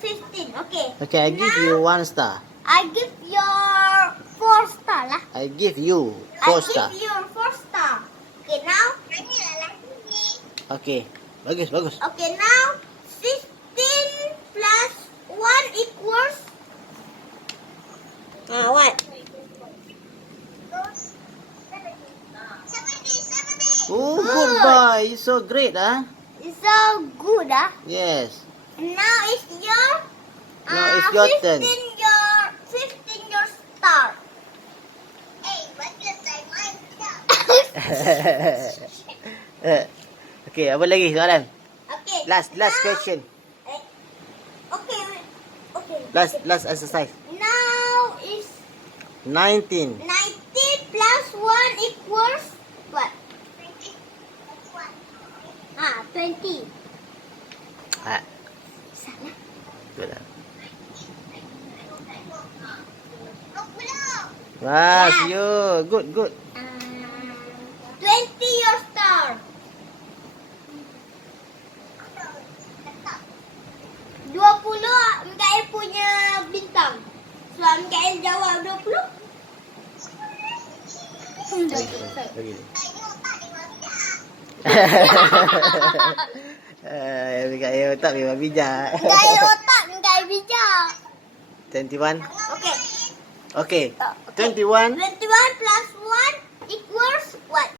15. Okay. Okay, I give you 1 star. I give you 4 star lah. I give you 4 star. I give you 4 star. Okay, now. Okay. Bagus, bagus. Okay, now 15 plus 1 equals. What? 70. Oh, good boy. You so great, huh? It's so good, ah. Yes. Now it's your. Now it's your turn. 15 your star. Hey, what you say, my Okay, apa lagi soalan? Okay. Last question. Okay. Okay. Last exercise. Now is 19. 19 plus 1 equals what? 20 plus 1. 20. Ah, Salah. good. Mas, you good. 20 your star. 20 Mikhail punya bintang. So Mikhail jawab 20. Bagi. Mikhail otak memang bijak. Mikhail otak, Mikhail bijak. 21. Okay. Okay. 21. 21 plus 1 equals what?